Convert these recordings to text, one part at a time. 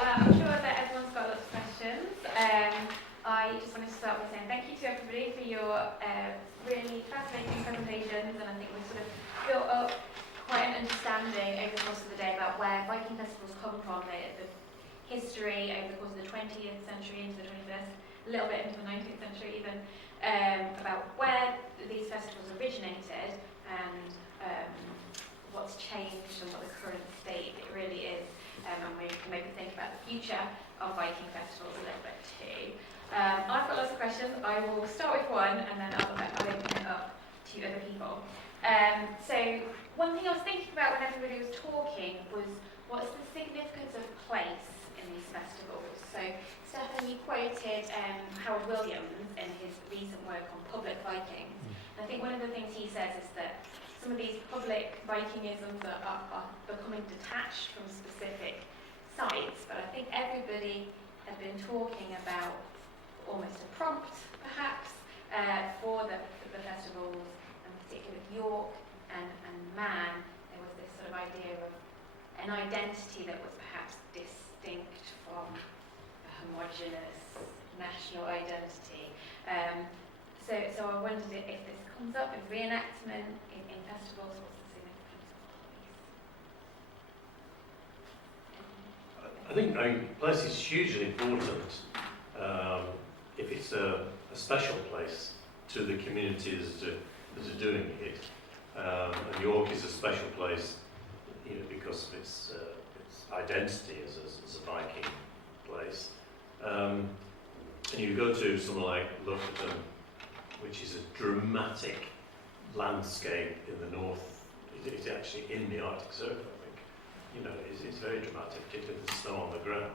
I'm sure that everyone's got lots of questions. I just wanted to start by saying thank you to everybody for your really fascinating presentations, and I think we've sort of built up quite an understanding over the course of the day about where Viking festivals come from, the history over the course of the 20th century into the 21st, a little bit into the 19th century even, about where these festivals originated and what's changed and what the current state it really is. And we can maybe think about the future of Viking festivals a little bit too. I've got lots of questions. I will start with one and then I'll open it up to other people. So one thing I was thinking about when everybody was talking was what's the significance of place in these festivals? So Stefan, you quoted Howard Williams in his recent work on public Vikings. And I think one of the things he says is that some of these public Vikingisms are becoming detached from specific sites, but I think everybody had been talking about almost a prompt, perhaps, for the festivals, and particularly with York and Man. There was this sort of idea of an identity that was perhaps distinct from a homogeneous national identity. So I wondered if this comes up in reenactment, in festivals, what's the significance of place? I think place is hugely important if it's a special place to the communities that are doing it. And York is a special place, because of its identity as a Viking place. And you go to somewhere like Lofoten, which is a dramatic landscape in the north. It's actually in the Arctic Circle, I think. It's very dramatic, particularly with the snow on the ground.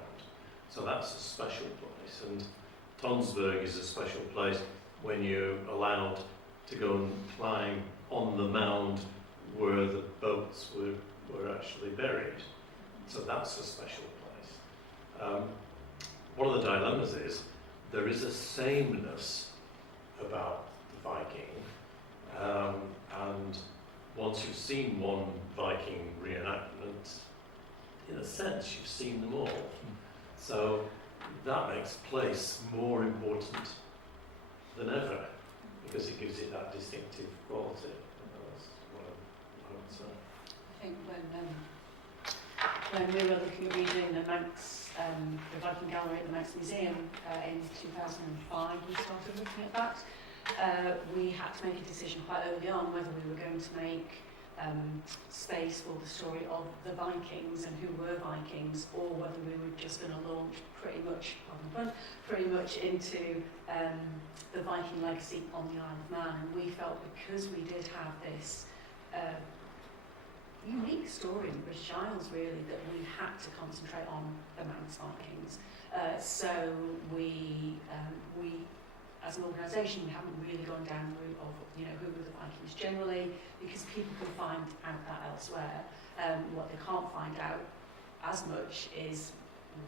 So that's a special place. And Tonsberg is a special place when you're allowed to go and climb on the mound where the boats were actually buried. So that's a special place. One of the dilemmas is there is a sameness about the Viking, and once you've seen one Viking reenactment, in a sense you've seen them all. So that makes place more important than ever, because it gives it that distinctive quality. That's what I would say. I think when we were looking at reading the Manx, the Viking Gallery at the Manx Museum in 2005, we started looking at that. We had to make a decision quite early on whether we were going to make space for the story of the Vikings and who were Vikings, or whether we were just going to launch pretty much into the Viking legacy on the Isle of Man. And we felt because we did have this unique story in the British Isles, really, that we had to concentrate on the Manx Vikings. So we as an organisation, we haven't really gone down the route of, who were the Vikings generally, because people can find out that elsewhere. What they can't find out as much is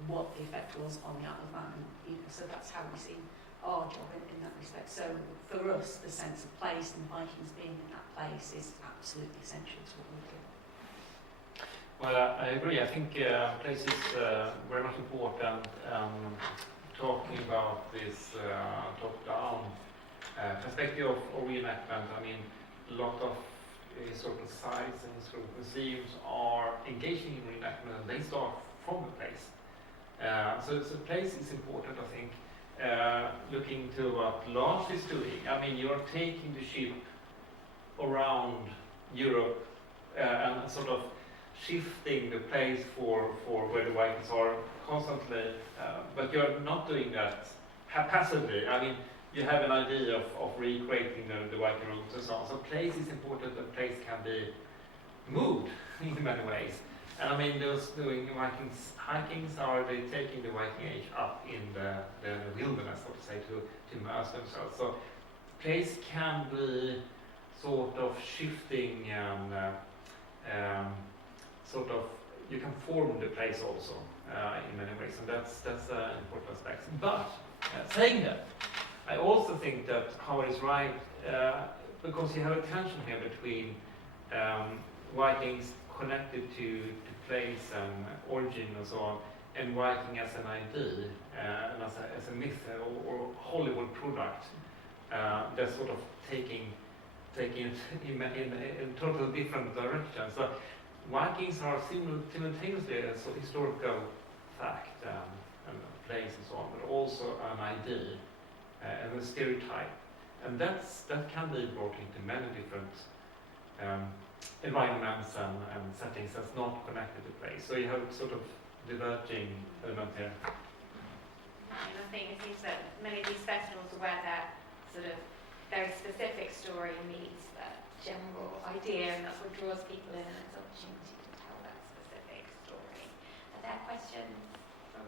what the effect was on the Isle of Man. So that's how we see our job in that respect. So for us, the sense of place and Vikings being in that place is absolutely essential to what we do. Well, I agree. I think place is very much important. Talking about this top-down perspective of reenactment, I mean, a lot of historical sites and historical museums are engaging in reenactment, and they start from the place. So place is important, I think. Looking to what Lars is doing, I mean, you're taking the ship around Europe and sort of shifting the place for where the Vikings are constantly, but you're not doing that haphazardly. I mean, you have an idea of recreating the Viking routes and so on. So place is important, and place can be moved in many ways. And I mean, those doing Vikings hikings, are they taking the Viking age up in the wilderness, so to say, to immerse themselves. So place can be sort of shifting and sort of, you can form the place also in many ways, and that's an important aspect. But saying that, I also think that Howard is right, because you have a tension here between Vikings connected to place and origin and so on, and Viking as an idea and as a myth or Hollywood product, they're sort of taking it in a totally different direction. So Vikings are simultaneously a sort of historical fact and place and so on, but also an idea and a stereotype, and that can be brought into many different environments and settings that's not connected to place. So you have sort of diverging element here. And I think it seems that many of these festivals are where that sort of very specific story meets that general idea, and that's what draws people in, and it's an opportunity to tell that specific story. Are there questions from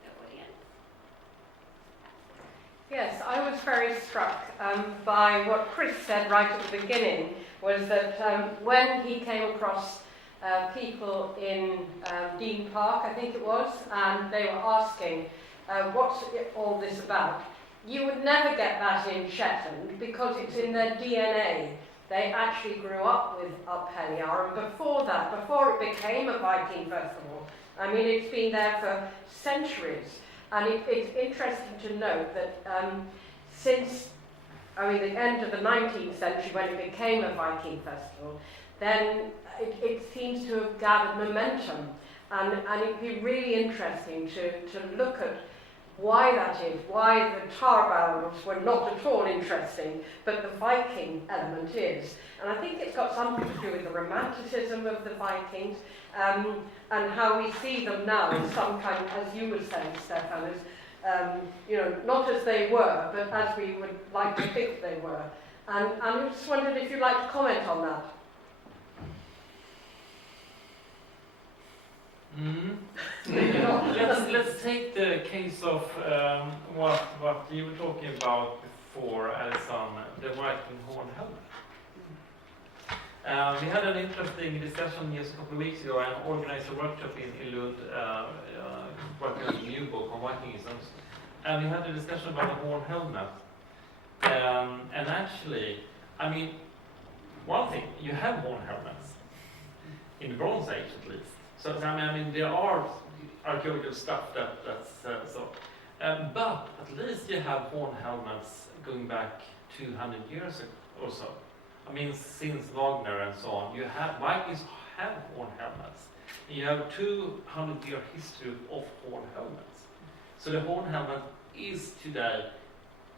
the audience? Yes, I was very struck by what Chris said right at the beginning, was that when he came across people in Dean Park, I think it was, and they were asking, what's all this about? You would never get that in Shetland because it's in their DNA. They actually grew up with Uphelliar, and before that, before it became a Viking festival, I mean, it's been there for centuries. And it's interesting to note that since, I mean, the end of the 19th century, when it became a Viking festival, then it seems to have gathered momentum. And it'd be really interesting to look at why that is, why the tar barrels were not at all interesting, but the Viking element is. And I think it's got something to do with the romanticism of the Vikings, and how we see them now as some kind, as you were saying, Stefan, as, not as they were, but as we would like to think they were. And I just wondered if you'd like to comment on that. Let's take the case of what you were talking about before, Alison, the Viking horn helmet. We had an interesting discussion just a couple of weeks ago and organized a workshop in Lund, working on a new book on Vikingisms. And we had a discussion about the horn helmet. And actually, I mean, one thing, you have horn helmets, in the Bronze Age at least. So I mean, there are archaeological stuff that's so. But at least you have horn helmets going back 200 years or so. I mean, since Wagner and so on, Vikings have horn helmets. You have a 200-year history of horn helmets. So the horn helmet is today,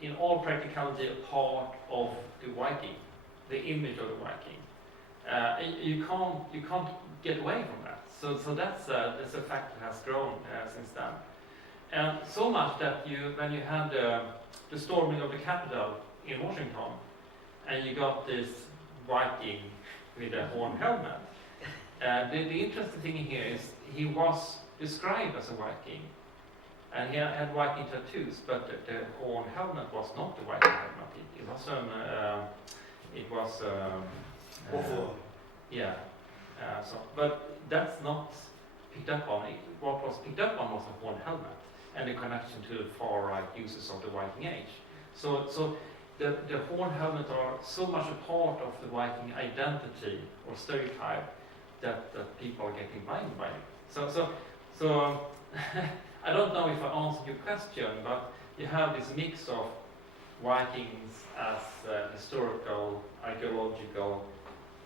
in all practicality, a part of the Viking, the image of the Viking. You can't get away from that. So that's a fact that has grown since then. And so much that when you had the storming of the Capitol in Washington, and you got this Viking with a horn helmet. The interesting thing here is he was described as a Viking, and he had Viking tattoos, but the horn helmet was not the Viking helmet. It was yeah. But that's not picked up on. What was picked up on was the horn helmet and the connection to the far right uses of the Viking Age. So the horn helmet are so much a part of the Viking identity or stereotype that people are getting blinded by it. So I don't know if I answered your question, but you have this mix of Vikings as historical, archaeological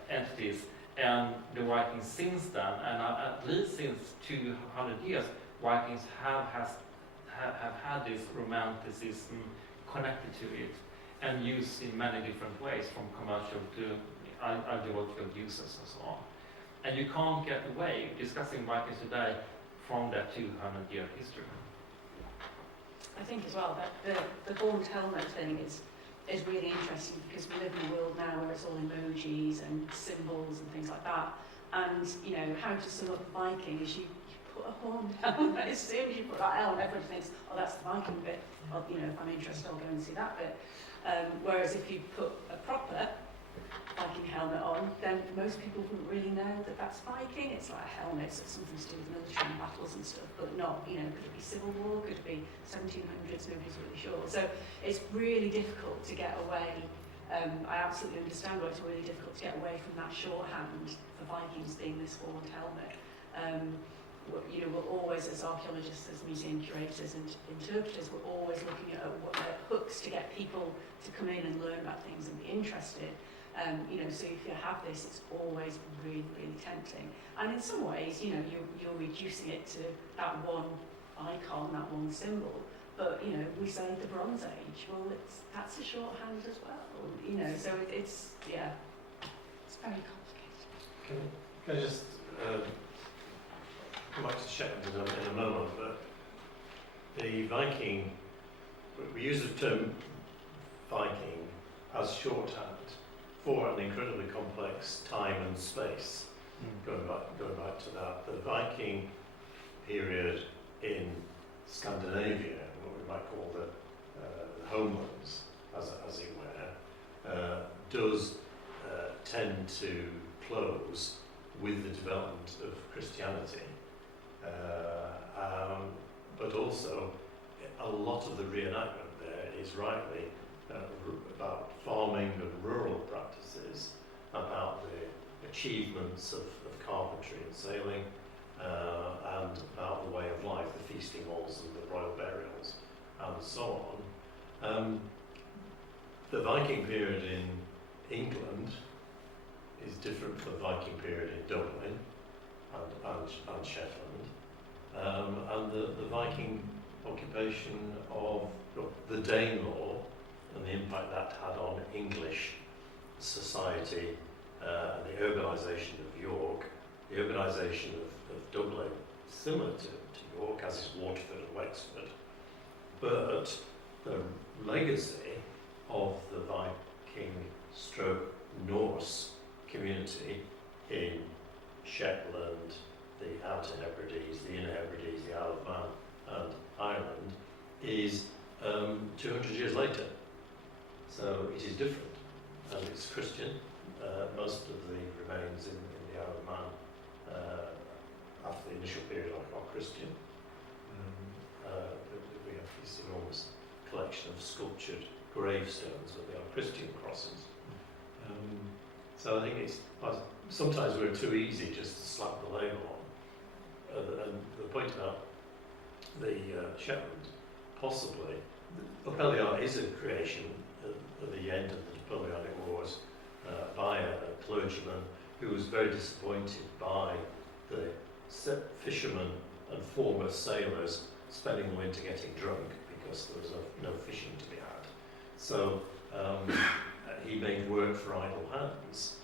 entities, and the Vikings since then, and at least since 200 years, Vikings have had this romanticism connected to it and used in many different ways, from commercial to ideological uses and so on. And you can't get away discussing Vikings today from that 200-year history. I think as well that the horned helmet thing is really interesting, because we live in a world now where it's all emojis and symbols and things like that. And how to sum up the Viking is you put a horned helmet. As soon as you put that L, everyone thinks, oh, that's the Viking bit. Well, if I'm interested, I'll go and see that bit. Whereas if you put a proper Viking helmet on, then most people wouldn't really know that that's Viking. It's like a helmet, so it's something to do with military and battles and stuff, but not, could it be Civil War, could it be 1700s, nobody's really sure. So it's really difficult to get away. I absolutely understand why it's really difficult to get away from that shorthand for Vikings being this horned helmet. We'll always always, as archaeologists, as museum curators and interpreters, we're always looking at what hooks to get people to come in and learn about things and be interested. You know, so if you have this, it's always really, really tempting. And in some ways, you know, you're reducing it to that one icon, that one symbol. But, you know, we say the Bronze Age, well, that's a shorthand as well, you know, so it's very complicated. Can I just come back to Shetland in a moment, but the Viking, we use the term Viking as shorthand for an incredibly complex time and space. Going back to that, the Viking period in Scandinavia, what we might call the homelands, as it were, does tend to close with the development of Christianity, but also a lot of the reenactment there is rightly about farming and rural practices, about the achievements of carpentry and sailing, and about the way of life, the feasting halls and the royal burials, and so on. The Viking period in England is different from the Viking period in Dublin and Shetland, and the Viking occupation of the Danelaw and the impact that had on English society, and the urbanisation of York, the urbanisation of Dublin, similar to York, as is Waterford and Wexford, but the legacy of the Viking stroke Norse community in Shetland, the Outer Hebrides, the Inner Hebrides, the Isle of Man and Ireland is 200 years later. So it is different, and it's Christian. Most of the remains in the Isle of Man after the initial period are Christian. We have this enormous collection of sculptured gravestones, but they are Christian crosses. So I think sometimes we're too easy just to slap the label on. And the point about the Shetland, possibly, Napoleon is a creation at the end of the Napoleonic Wars by a clergyman who was very disappointed by the fishermen and former sailors spending the winter getting drunk because there was no fishing to be had. So he made work for idle hands,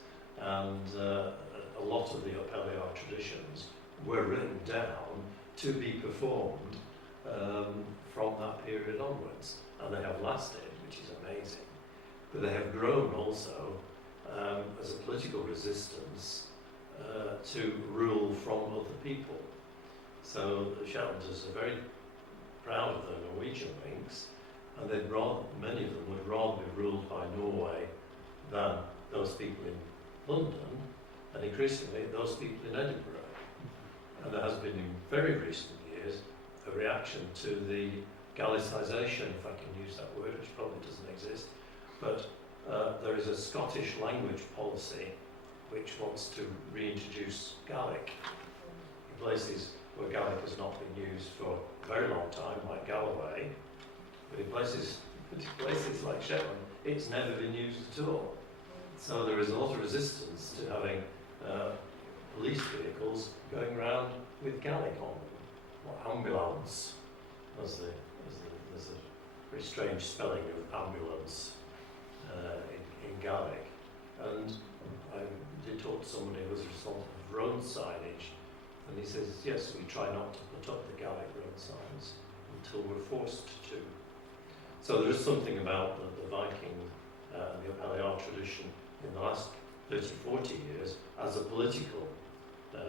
and a lot of the Napoleonic traditions were written down to be performed from that period onwards, and they have lasted, which is amazing. But they have grown also as a political resistance to rule from other people. So the Shetlanders are very proud of their Norwegian links, and many of them would rather be ruled by Norway than those people in London, and increasingly those people in Edinburgh. And there has been in very recent years a reaction to the Gallicisation, if I can use that word, which probably doesn't exist, but there is a Scottish language policy which wants to reintroduce Gaelic in places where Gaelic has not been used for a very long time, like Galloway, but in places like Shetland, it's never been used at all. So there is a lot of resistance to having police vehicles going around with Gaelic on them, or ambulance, there's a very strange spelling of ambulance in Gaelic. And I did talk to somebody who was responsible for road signage, and he says, yes, we try not to put up the Gaelic road signs until we're forced to. So there is something about the Viking and the Palear tradition in the last 30, 40 years as a political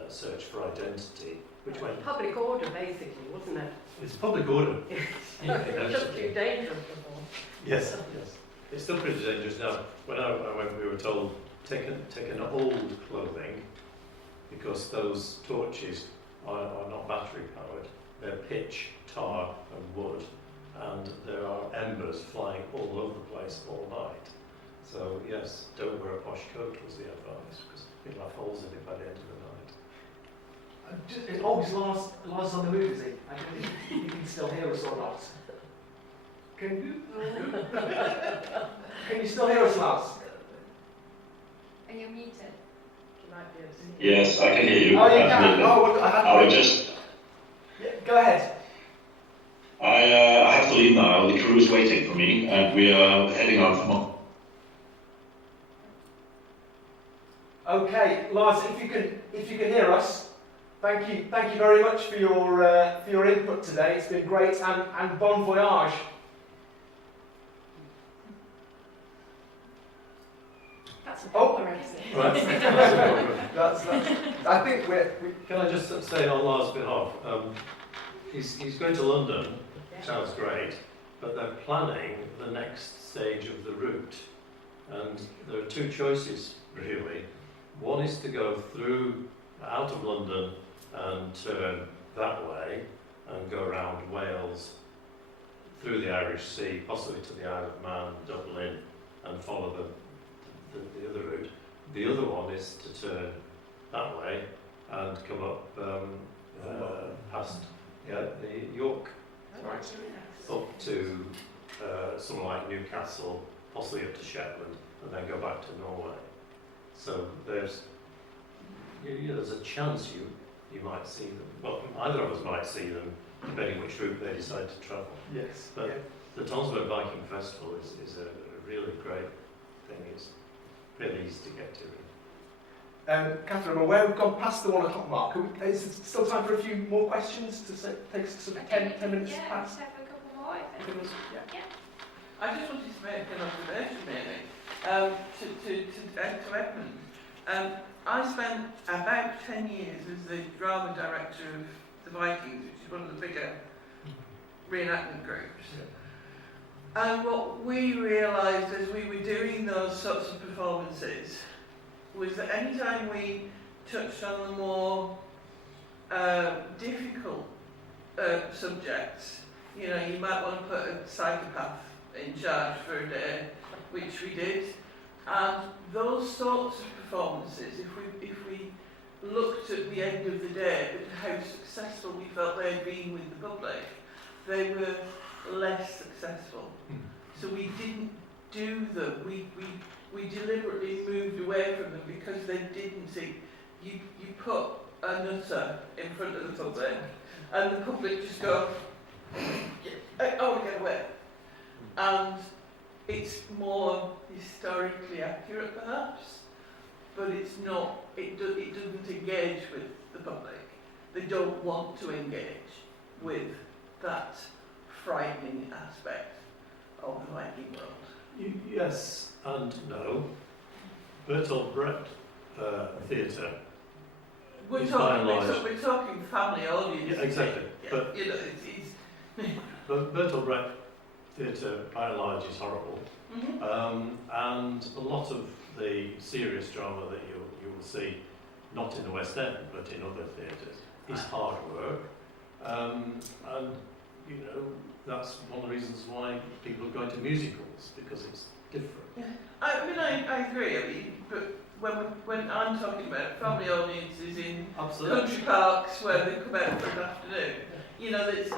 search for identity, which went... Public order, basically, wasn't it? It's public order. It was just too dangerous before. Yes, yes. It's still pretty dangerous now. When I went, we were told, take an old clothing, because those torches are not battery powered. They're pitch, tar and wood, and there are embers flying all over the place all night. So yes, don't wear a posh coat was the advice, because it'll have holes in it by the end of the night. It always lasts on the move. still hear us or not. Can you? Can you still hear us, Lars? Are you muted? You might be able to see. Yes, I can hear you. Oh, you can. Absolutely. Oh, well, I had. I would just. Yeah, go ahead. I have to leave now. The crew is waiting for me, and we are heading out from. Okay, Lars, if you can hear us, thank you very much for your input today. It's been great, and bon voyage. That's a Oh. proper exit. Right. That's I think Can I just say on Lars' behalf, he's going to London, Yeah. sounds great, but they're planning the next stage of the route. And there are two choices, really. One is to go through, out of London and turn that way and go around Wales, through the Irish Sea, possibly to the Isle of Man, Dublin, and follow the other route. The other one is to turn that way and come up past the York, up to somewhere like Newcastle, possibly up to Shetland, and then go back to Norway. So there's a chance you might see them. Well, either of us might see them, depending which route they decide to travel. yes. But Yeah. the Tonsberg Viking Festival is a really great thing. It's really easy to get to. Catherine, I'm aware we've gone past the 1 o'clock mark. Is there still time for a few more questions to take us to 10 minutes Yeah, past? just have a couple more, I think. Yeah. I just wanted to make an observation, really, to Edmund. I spent about 10 years as the drama director of the Vikings, which is one of the bigger reenactment groups. And what we realised as we were doing those sorts of performances was that any time we touched on the more difficult subjects, you know, you might want to put a psychopath in charge for a day, which we did. And those sorts of performances, if we looked at the end of the day at how successful we felt they had been with the public, they were less successful. So we didn't do them. We deliberately moved away from them because they didn't see. You put a nutter in front of the public, and the public just go, oh, get away. And it's more historically accurate, perhaps, but it's not. It doesn't engage with the public. They don't want to engage with that frightening aspect of the Viking world. Yes and no. Bertolt Brecht theatre. We're It's by and talking, large- we're talking family audience. Yeah, exactly. Yeah, But- you know, it's But Bertolt Brecht theatre, by and large, is horrible. And a lot of the serious drama that you will see, not in the West End, but in other theatres, is hard work. And, you know, that's one of the reasons why people are going to musicals, because it's different. I mean, I agree. I mean, but when I'm talking about family audiences in Absolutely. country parks where they come out for an afternoon, you know, it's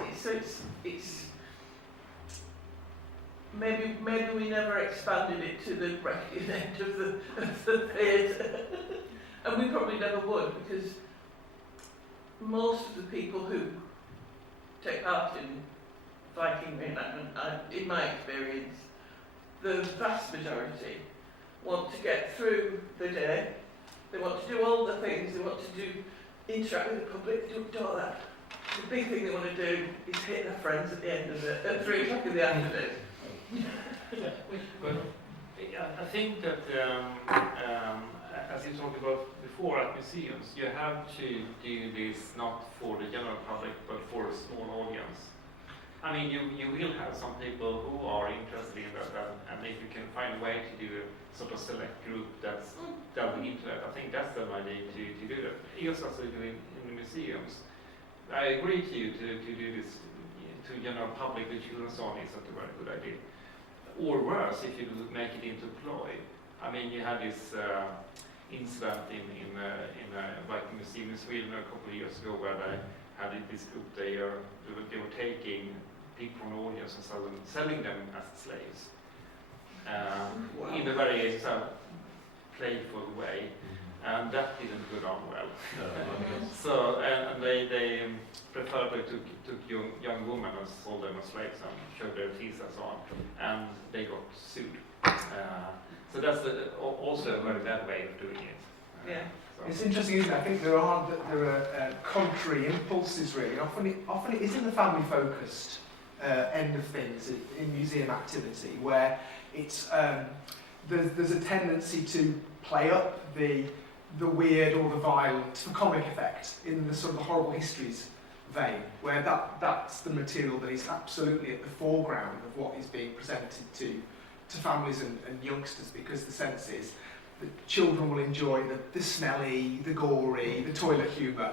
maybe we never expanded it to the Brechtian end of the theatre, and we probably never would, because most of the people who take part in Viking reenactment, in my experience, the vast majority want to get through the day. They want to do all the things. They want to interact with the public, do all that. The big thing they want to do is hit their friends at the end of it, at 3 o'clock in the afternoon. Well, I think that, as you talked about before at museums, you have to do this not for the general public, but for a small audience. I mean, you will have some people who are interested in that, and if you can find a way to do a sort of select group that's delving into that, I think that's the idea to do that. Just as we do in the museums. I agree to you to do this to general public, the children and so on, is not a very good idea. Or worse, if you make it into a ploy. I mean, you had this incident in a Viking museum in Sweden a couple of years ago where they had this group. They were taking people from the audience and selling them as slaves in a very playful way, and that didn't go down well. So and they preferably took young women and sold them as slaves and showed their teeth and so on, and they got sued. So that's also a very bad way of doing it. Yeah. So. It's interesting, isn't it? I think there are contrary impulses, really. Often it is in the family-focused end of things in museum activity, where it's there's a tendency to play up the weird or the violent for comic effect in the sort of the horrible histories vein, where that's the material that is absolutely at the foreground of what is being presented to families and youngsters, because the sense is that children will enjoy the smelly, the gory, the toilet humour.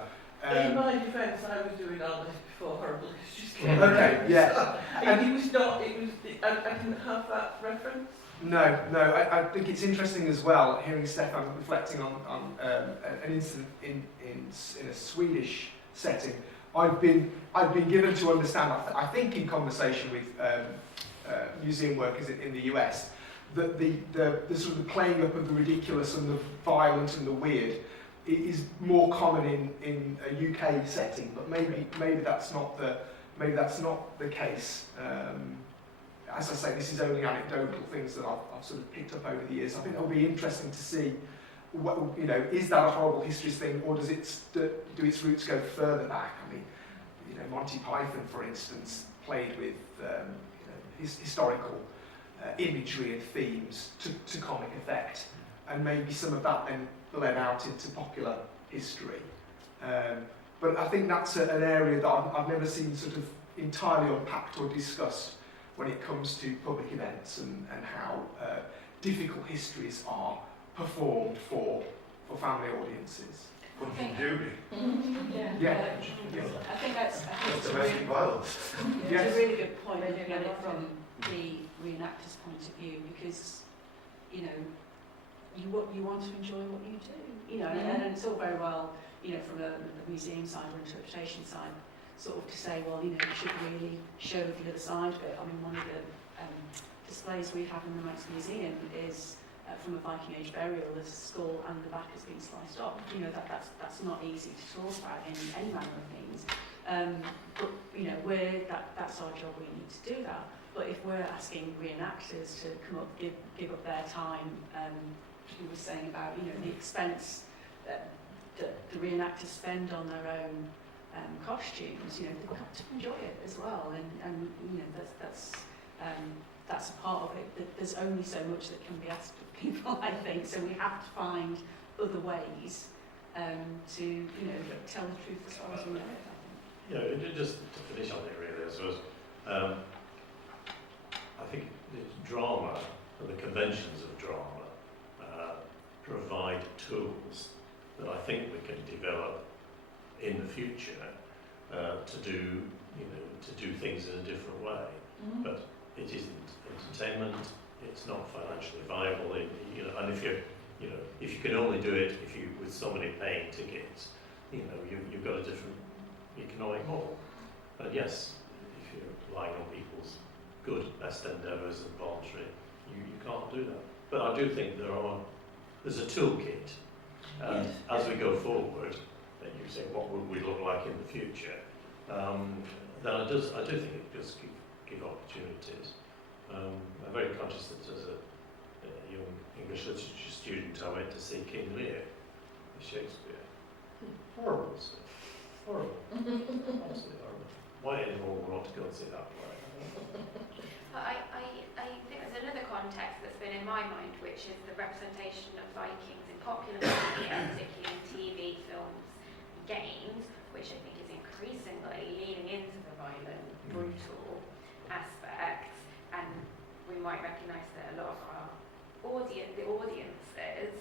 In my defence, I was doing all this before horrible histories came. Okay, yeah. So, it was not. It was. I didn't have that reference. No, I think it's interesting as well, hearing Stefan reflecting on an incident in a Swedish setting. I've been given to understand, I think in conversation with museum workers in the US, that the sort of playing up of the ridiculous and the violent and the weird is more common in a UK setting, but maybe that's not the case. As I say, this is only anecdotal things that I've sort of picked up over the years. I think it'll be interesting to see, what, is that a horrible histories thing, or do its roots go further back? I mean, Monty Python, for instance, played with historical imagery and themes to comic effect, and maybe some of that then bled out into popular history. But I think that's an area that I've never seen sort of entirely unpacked or discussed when it comes to public events and how difficult histories are performed for family audiences. Punch and Judy. Yeah. I think that's Domestic violence. it's a really good point looking at it from the reenactor's point of view, because you want to enjoy what you do, and it's all very well, from a museum side or interpretation side, sort of to say, well, you should really show the other side of it. I mean, one of the displays we have in the Manx Museum is from a Viking Age burial. The skull and the back has been sliced off. That's not easy to talk about in any manner of means. But that's our job. We need to do that. But if we're asking reenactors to come up, give up their time, we were saying about the expense that the reenactors spend on their own costumes, they've got to enjoy it as well, and that's a part of it. There's only so much that can be asked of people, I think, so we have to find other ways to tell the truth as far as we know it. Just to finish on it really, I suppose, I think the drama and the conventions of drama provide tools that I think we can develop in the future to do things in a different way. Mm-hmm. But it isn't entertainment. It's not financially viable. And if you can only do it with somebody paying tickets, you've got a different economic model. But yes, if you're relying on people's good best endeavours and voluntary, you can't do that. But I do think there's a toolkit, and as we go forward, and you say what would we look like in the future, then I do think it does give opportunities. I'm very conscious that as a young English literature student, I went to see King Lear, Shakespeare. Horrible stuff. Horrible. Absolutely horrible. Why anyone would want to go and see that play? I think there's another context that's been in my mind, which is the representation of Vikings in popular media, particularly in TV, films, games, which I think is increasingly leaning into the violent, brutal aspects, and we might recognise that a lot of our audiences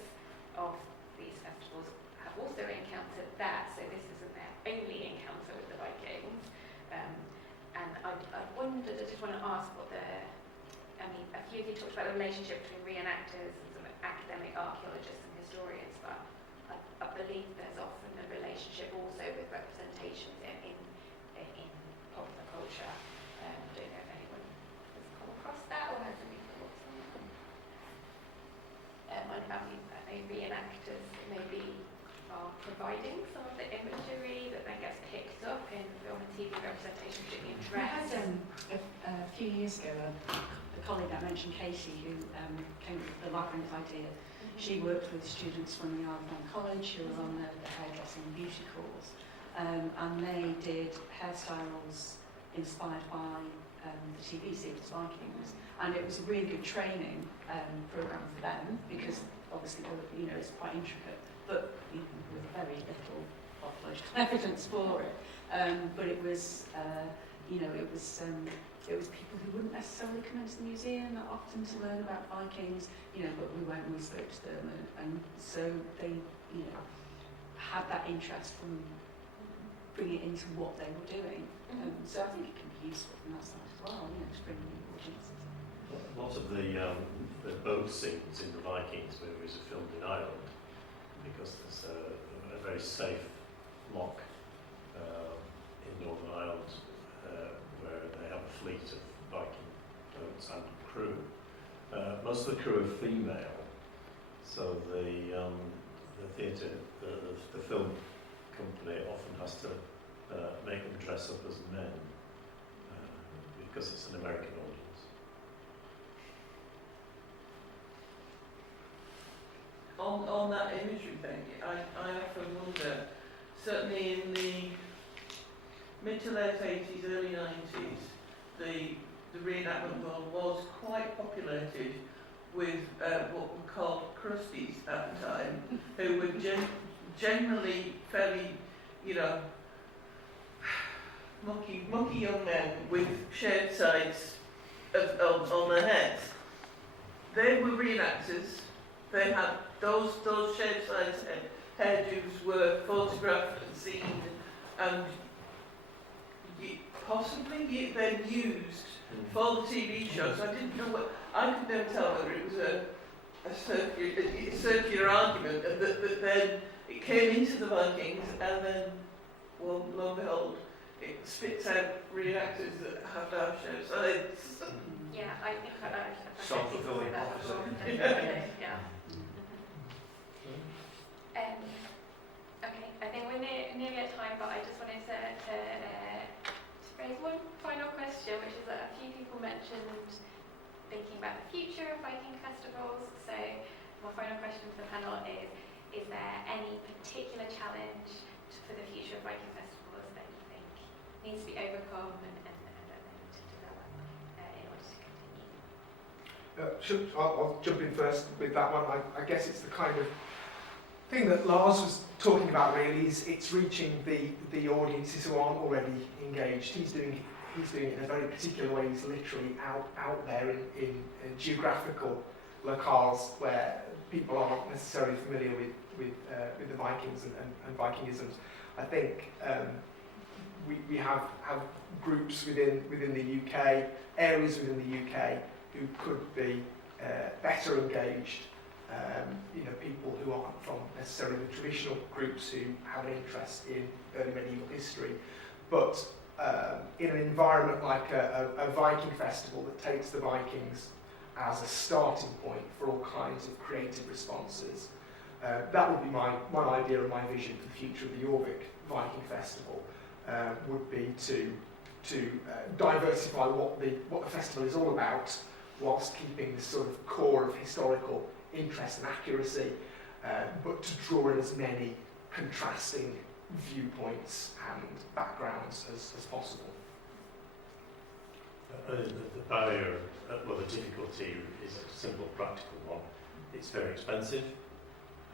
of these festivals have also encountered that, so this isn't their only encounter with the Vikings. And I wondered, I just want to ask a few of you talked about the relationship between reenactors and some academic archaeologists and historians, but believe there's often a relationship also with representations in popular culture. I don't know if anyone has come across that or has any thoughts on that. I reenactors maybe are providing some of the imagery that then gets picked up in film and TV representation, particularly in We dress. had a few years ago a colleague I mentioned, Casey, who came up with the labyrinth idea. She worked with students from the Isle of Man College who were on the hairdressing and beauty course, and they did hairstyles inspired by the TV series Vikings, and it was a really good training program for them because obviously it's quite intricate, but with very little population evidence for it. But it was it was people who wouldn't necessarily come into the museum that often to learn about Vikings, but we went and we spoke to them, and so they, had that interest from bringing it into what they were doing. So I think it can be useful from that side as well, to bring new audiences. A lot of the boat scenes in the Vikings movies are filmed in Ireland because there's a very safe lock in Northern Ireland where they have a fleet of Viking boats and crew. Most of the crew are female, so the theatre, the film company often has to make them dress up as men because it's an American audience. On that imagery thing, I often wonder, certainly in the mid to late 80s, early 90s, the reenactment world was quite populated with what were called crusties at the time, who were generally fairly, mucky young men with shaved sides on their heads. They were reenactors. They had those shaved sides hairdos were photographed and seen, and possibly then used for the TV show. So I didn't know I could never tell whether it was a circular argument, and that then it came into the Vikings, and then, well, lo and behold, it spits out reenactors that have to have shaved sides. Yeah, I think Self-fulfilling prophecy. Yeah. Okay, I think we're nearly at time, but I just wanted to raise one final question, which is that a few people mentioned thinking about the future of Viking festivals. So my final question for the panel is there any particular challenge for the future of Viking festivals that you think needs to be overcome and to develop in order to continue? I'll jump in first with that one. I guess it's the kind of thing that Lars was talking about really, is it's reaching the audiences who aren't already engaged. He's doing it in a very particular way. He's literally out there in geographical locales where people aren't necessarily familiar with the Vikings and Vikingisms. I think we have groups within the UK, areas within the UK who could be better engaged. People who aren't from necessarily the traditional groups who have an interest in early medieval history, but in an environment like a Viking festival that takes the Vikings as a starting point for all kinds of creative responses. That would be my idea and my vision for the future of the Jorvik Viking Festival, would be to diversify what the festival is all about, whilst keeping this sort of core of historical interest and accuracy, but to draw in as many contrasting viewpoints and backgrounds as possible. The barrier, the difficulty is a simple practical one. It's very expensive,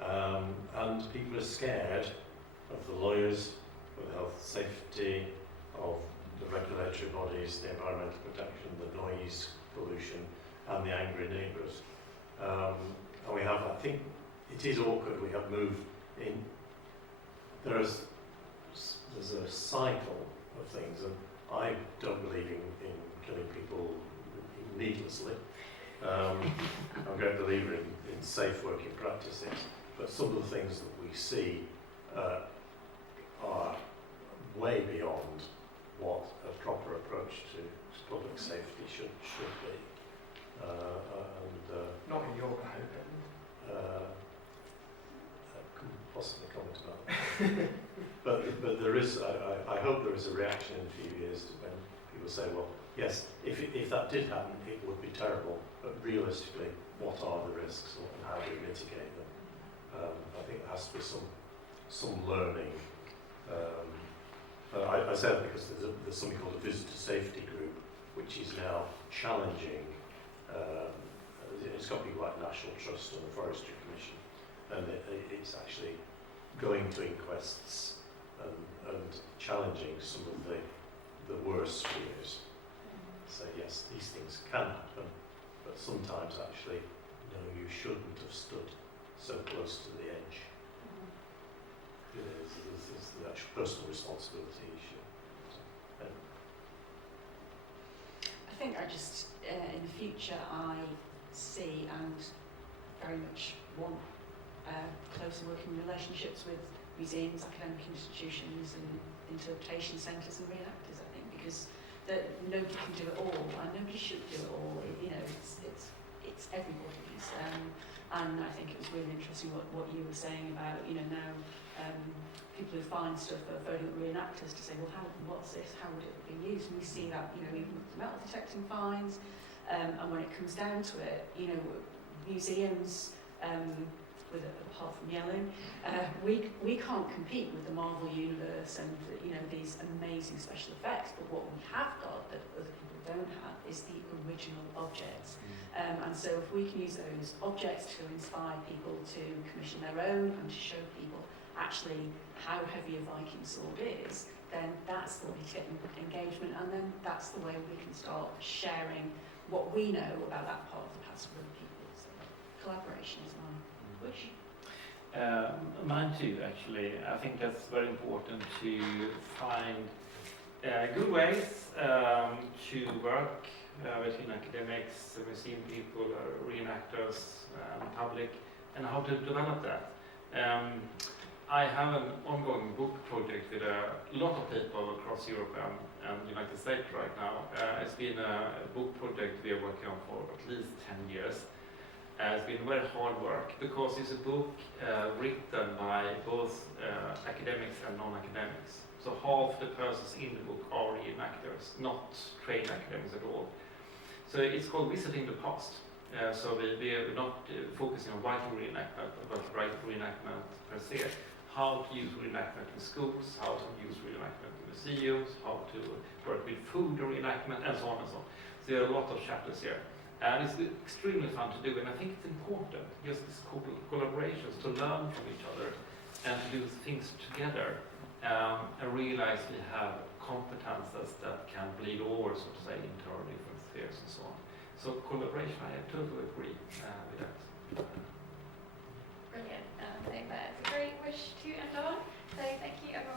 and people are scared of the lawyers, of the health and safety, of the regulatory bodies, the environmental protection, the noise pollution, and the angry neighbours. And we have, I think, it is awkward. We have moved in. There's a cycle of things, and I don't believe in killing people needlessly. I'm a great believer in safe working practices, but some of the things that we see are way beyond what a proper approach to public safety should be. Not in your crowd, I couldn't possibly comment about that. but there is, I hope there is a reaction in a few years when people say, well, yes, if that did happen, it would be terrible, but realistically, what are the risks and how do we mitigate them? I think there has to be some learning. I say that because there's something called a visitor safety group, which is now challenging. It's got people like National Trust and the Forestry Commission, and it's actually going to inquests and challenging some of the worst fears. Say yes, these things can happen, but sometimes actually, no, you shouldn't have stood so close to the edge. It's the actual personal responsibility issue. I think I just, in the future, I see and very much want closer working relationships with museums, academic institutions and interpretation centres and reenactors, I think, because nobody can do it all and nobody should do it all. It's everybody's. And I think it was really interesting what you were saying about, now people who find stuff are phoning up reenactors to say, well, what's this? How would it be used? And we see that, even with metal detecting finds. And when it comes down to it, museums, apart from yelling, we can't compete with the Marvel universe and these amazing special effects. But what we have got that other people don't have is the original objects. And so if we can use those objects to inspire people to commission their own and to show people actually how heavy a Viking sword is, then that's the way to get engagement, and then that's the way we can start sharing what we know about that part of the past with other people. So collaboration is my wish. Mine too, actually. I think that's very important to find good ways to work between academics, museum people, reenactors, public, and how to develop that. I have an ongoing book project with a lot of people across Europe and the United States right now. It's been a book project we are working on for at least 10 years. It's been very hard work because it's a book written by both academics and non-academics. So half the persons in the book are reenactors, not trained academics at all. So it's called Visiting the Past. So we're not focusing on Viking reenactment, but reenactment per se. How to use reenactment in schools, how to use reenactment in museums, how to work with food reenactment, and so on and so on. So there are a lot of chapters here. And it's extremely fun to do, and I think it's important, just these collaborations, to learn from each other and to do things together and realize we have competences that can bleed over, so to say, into our different spheres and so on. So collaboration, I totally agree with that. Brilliant. I think that's a great wish to end on. So thank you everyone.